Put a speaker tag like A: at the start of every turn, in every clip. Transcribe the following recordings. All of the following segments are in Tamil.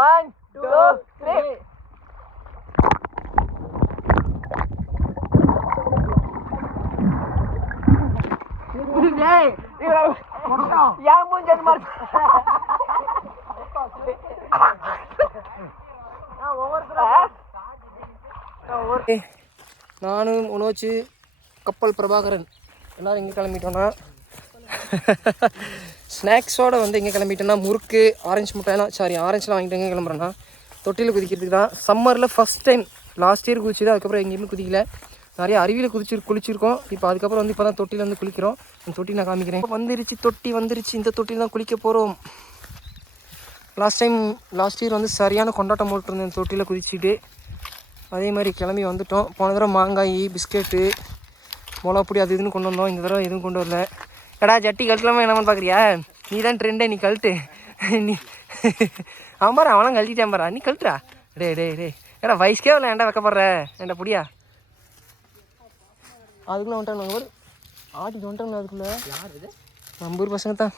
A: ஒன்
B: டூ த்ரீ டேய் ஏன் மூஞ்சி அந்த மாதிரி. நானும் உணோச்சு கப்பல் பிரபாகரன். எல்லாரும் எங்கே கிளம்பிட்டோன்னா ஸ்நாக்ஸோடு வந்து எங்கே கிளம்பிட்டேன்னா முறுக்கு ஆரஞ்சு முட்டையெல்லாம் சாரி ஆரஞ்சுலாம் வாங்கிட்டு எங்கே கிளம்புறேன்னா தொட்டியில் குதிக்கிறதுக்கு தான். சம்மரில் ஃபஸ்ட் டைம் லாஸ்ட் இயர் குதிச்சுது அதுக்கப்புறம் எங்கேயுமே குதிக்கல. நிறைய அருவியில் குதிச்சு குளிச்சிருக்கோம். இப்போ அதுக்கப்புறம் வந்து இப்போ தான் தொட்டியில் வந்து குளிக்கிறோம். அந்த தொட்டி நான் காமிக்கிறேன். வந்துருச்சு தொட்டி வந்துருச்சு. இந்த தொட்டியில் தான் குளிக்க போகிறோம் லாஸ்ட் டைம் லாஸ்ட் இயர் வந்து சரியான கொண்டாட்டம் போட்டுருந்தேன் தொட்டியில் குதிச்சுட்டு. அதே மாதிரி கிளம்பி வந்துட்டோம். போன தடவை மாங்காய் பிஸ்கெட்டு மிளகாப்பொடி அது இதுன்னு கொண்டு வந்தோம். இந்த தடவை எதுவும் கொண்டு வரல. எடா ஜட்டி கட்டலாமா என்னமான்னு பார்க்குறியா நீ தான் ட்ரெண்டே நீ கழட்டு. நீ அவன் பாரு அவனும் கழட்டிட்டான் பாரா. நீ கழட்டுறா டே டே டே. ஏடா வயசுக்கே வரல ஏன்டா வைக்கப்படுற ஏன்டா புடியா? அதுக்குள்ளே வந்துட்டாங்க ஒரு ஆட்டிட்டு வந்துட்டாங்க அதுக்குள்ளே. யார் இது நம்ம ஊர் பசங்க தான்.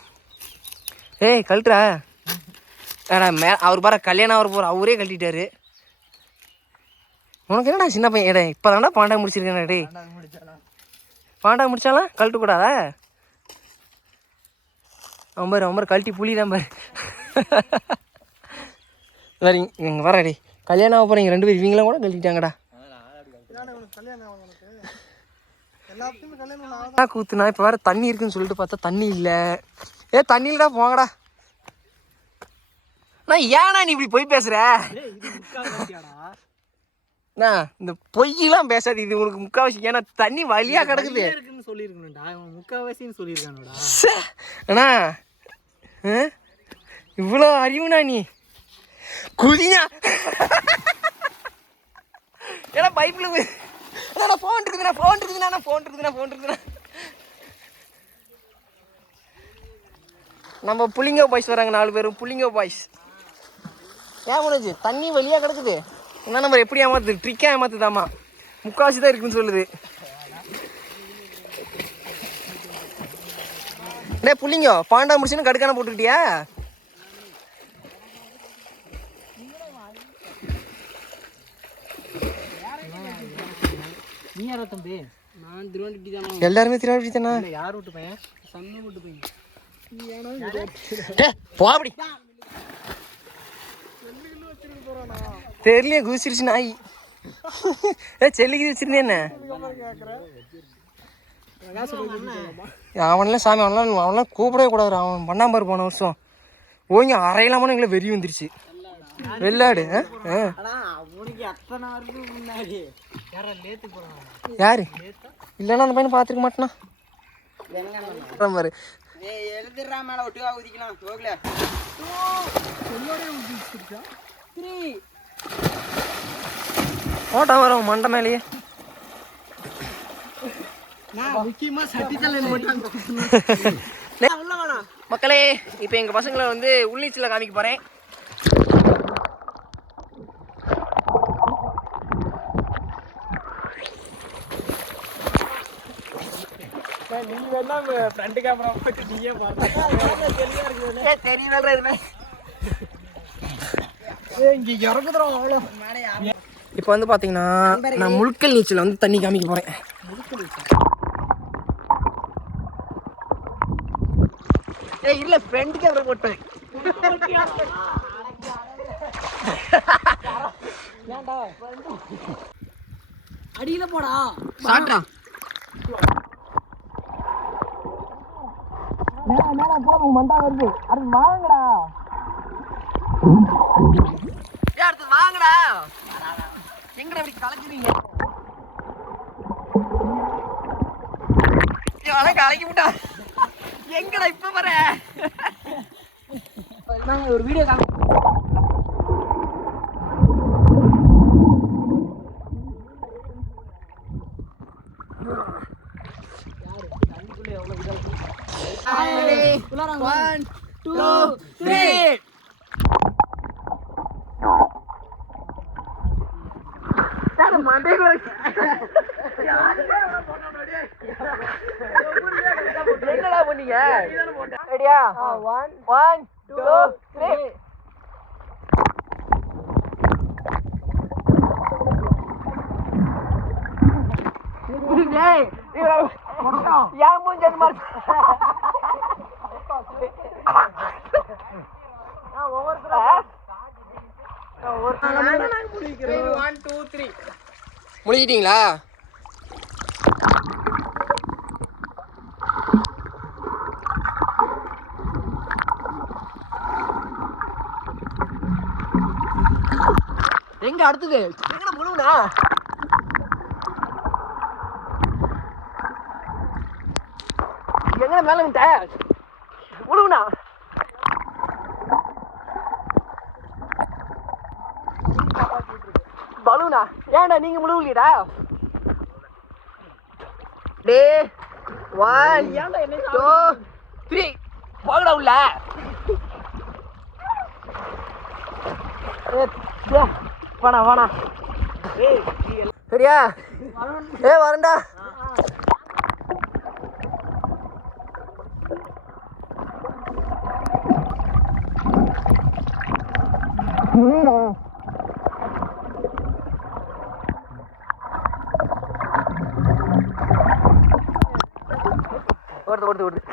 B: ஏய் கழட்டுறா ஏடா மே அவர் பாரு கல்யாணம் அவர் போகிற அவரே கழட்டிட்டாரு. உனக்கு என்னடா சின்ன பையன்? ஏடா இப்போ தானடா பாண்டா முடிச்சிருக்கேன் டேய். பாண்டா முடிச்சாலாம் கழட்டு கூடாதா? அவன் பாரு அவன் பாரு கழட்டி புளி தான் பாரு. வேறு இங்கே வரடி கல்யாணம் ஆக போகிறீங்க ரெண்டு பேர் இவங்களாம் கூட கழட்டிட்டாங்கடா. கூத்துனா இப்போ வேறு தண்ணி இருக்குன்னு சொல்லிட்டு பார்த்தா தண்ணி இல்லை. ஏ தண்ணி போங்கடா. நான் ஏன்னா நீ இப்படி போய் பேசுற? அண்ணா, இந்த பொய்யெல்லாம் பேசாது இது உனக்கு முக்காவாசி ஏன்னா தண்ணி வழியா கிடக்குது.
A: இருக்குன்னு சொல்லியிருக்கணும்டா. அவன் முக்கால்வாசின்னு சொல்லியிருக்கானுடா.
B: அண்ணா? இவ்வளோ அறிவுண்ணா நீ. குதியா ஏன்னா பைப்பில் அண்ணா ஃபோன் இருக்குதுண்ணா ஃபோன் இருக்குதுண்ணா ஃபோன் இருக்குதுண்ணா ஃபோன் இருக்குதுண்ணா நம்ம புள்ளிங்க பாய்ஸ் வராங்க நாலு பேரும் புள்ளிங்க பாய்ஸ் ஏன் முடிஞ்சு தண்ணி வெளியாக கிடக்குது. என்ன நம்பர் எப்படி ஏமாத்துது ட்ரிக்காக ஏமாத்துதாமா? முக்காவாசி தான் இருக்குன்னு சொல்லுது. டேய் புள்ளிங்க பாண்டா முடிச்சுன்னு கடுக்கான போட்டுக்கிட்டியா?
A: நீ யாரா தம்பி நான் திருவண்டி தானே?
B: எல்லாருமே திருவாரூர் தானே
A: யார் விட்டு பையன்? சன்னு விட்டு பையன்.
B: போ அப்படி. தெரியலையே குதிச்சிருச்சு நாய் ஏ செல்லிக்கு வச்சிருந்தேன் என்ன? அவனெல்லாம் சாமி அவனெல்லாம் அவனெல்லாம் கூப்பிடவே கூடாது அவன் பண்ணாம போன வருஷம். ஓங்க அரையலாமனு எங்களை வெறி வந்துருச்சு. வெள்ளாடு
A: யாரா லேத்து போறான்
B: யாரு? இல்லைன்னா அந்த பையனை பார்த்துருக்க மாட்டேனா? பாரு.
A: மேல ஒட்டுவா
B: ஓட்டம் வரும் மண்டை மேலேயே. மக்களே இப்போ எங்கள் பசங்களை வந்து உள்நீச்சல காமிக்க போகிறேன்
A: நீங்க வேணா ஃப்ரண்ட் கேமரா போட்டு நீயே பாருங்க
B: தெரியல எதுவுமே
A: இங்க இறங்குதுறோம் அவ்வளோ
B: இப்போ வந்து பார்த்தீங்கன்னா நான் முழுக்கல் நீச்சல் வந்து தண்ணி காமிக்க போகிறேன் ஏய் இல்லை ஃப்ரெண்ட் கேமரா போட்டேன்.
A: அடியில போடா.
B: சாட்டா மேல மேல போதும் மண்டா வருது. அடுத்து வாங்கடா. அடுத்து வாங்கடா. எங்கடா இப்படி கலக்குறீங்க? ஏய் அழகா கலக்கி விட்டா. எங்கடா இப்ப வர ஒரு வீடியோ காமி என்னடா பண்ணீங்க? ரெடியா? ஒன் ஒன் டூ த்ரீ ஏன் மூஞ்சி முடிக்கிட்டீங்களா எங்க அடுத்தது எங்க முழுவனா எங்க மேல விட்ட முழுவனா பலூனா ஏன்டா நீங்க முழுவலியடா டே. One two three. போகடா உள்ள. வாடா வாடா சரியா? ஏ வரேன்டா. ஓடுது ஓடுது ஓடுது.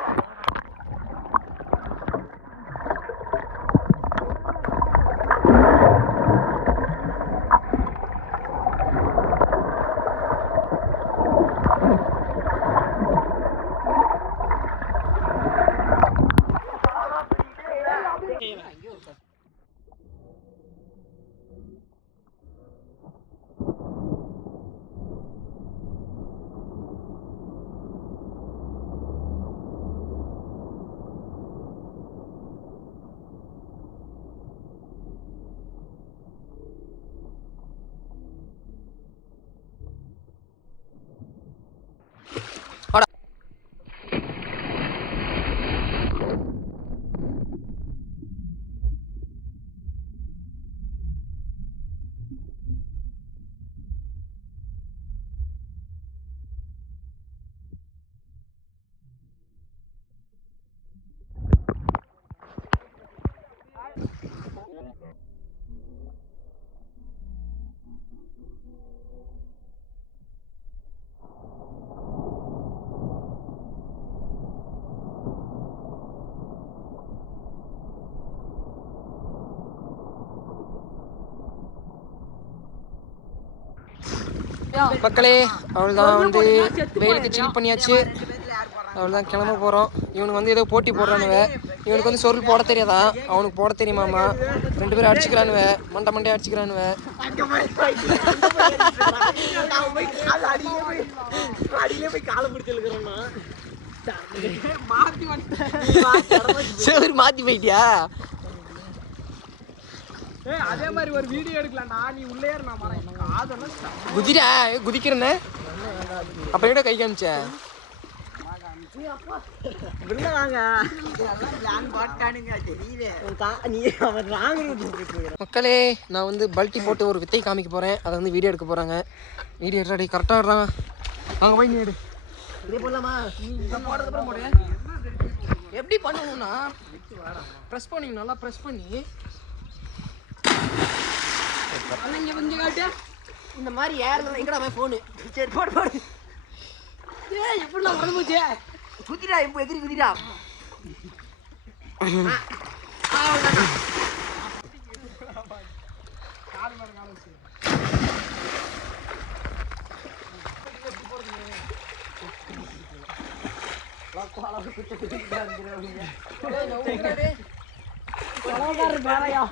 B: மக்களே அவ்வளோதான் வந்து வெயிலுக்கு சில் பண்ணியாச்சு. அவ்வளோதான் கிளம்ப போகிறோம் இவனுக்கு வந்து ஏதோ போட்டி போடுறானுவ இவனுக்கு வந்து சொருள் போட தெரியாதா அவனுக்கு போட தெரியுமாமா ரெண்டு பேரும் அடிச்சுக்கிறானுவ மண்டை மண்டையை அடிச்சுக்கிறானுவ சரி மாற்றி போயிட்டியா
A: அதே மாதிரி ஒரு வீடியோ எடுக்கலாம்டா நீ உள்ளே நான்
B: குதிரா குதிக்கிறேன்னு அப்ப கை காமிச்சேன்
A: உள்ள வாங்க பிளான் பாட்டானுங்க தெரியல நீ அவன் ராங்க
B: மக்களே நான் வந்து பல்ட்டி போட்டு ஒரு வித்தை காமிக்க போகிறேன் அதை வந்து வீடியோ எடுக்க போகிறாங்க வீடியோ எடுறாடி கரெக்டாக எடுறான் அங்கே போய் நீ எடு. இதே போடலாமா? போடுறதுக்கப்புறம் போடு. எப்படி பண்ணணும்னா ப்ரெஸ் பண்ணி நல்லா ப்ரெஸ் பண்ணி இங்கே கொஞ்சம் காட்டு. இந்த மாதிரி ஏறல எங்கடா ஃபோனு சரி போடு போடு. ஏ எப்படிலாம் மறந்து போச்சு? குதிரா இப்போ எதிரி குதிரா.
A: பாறையா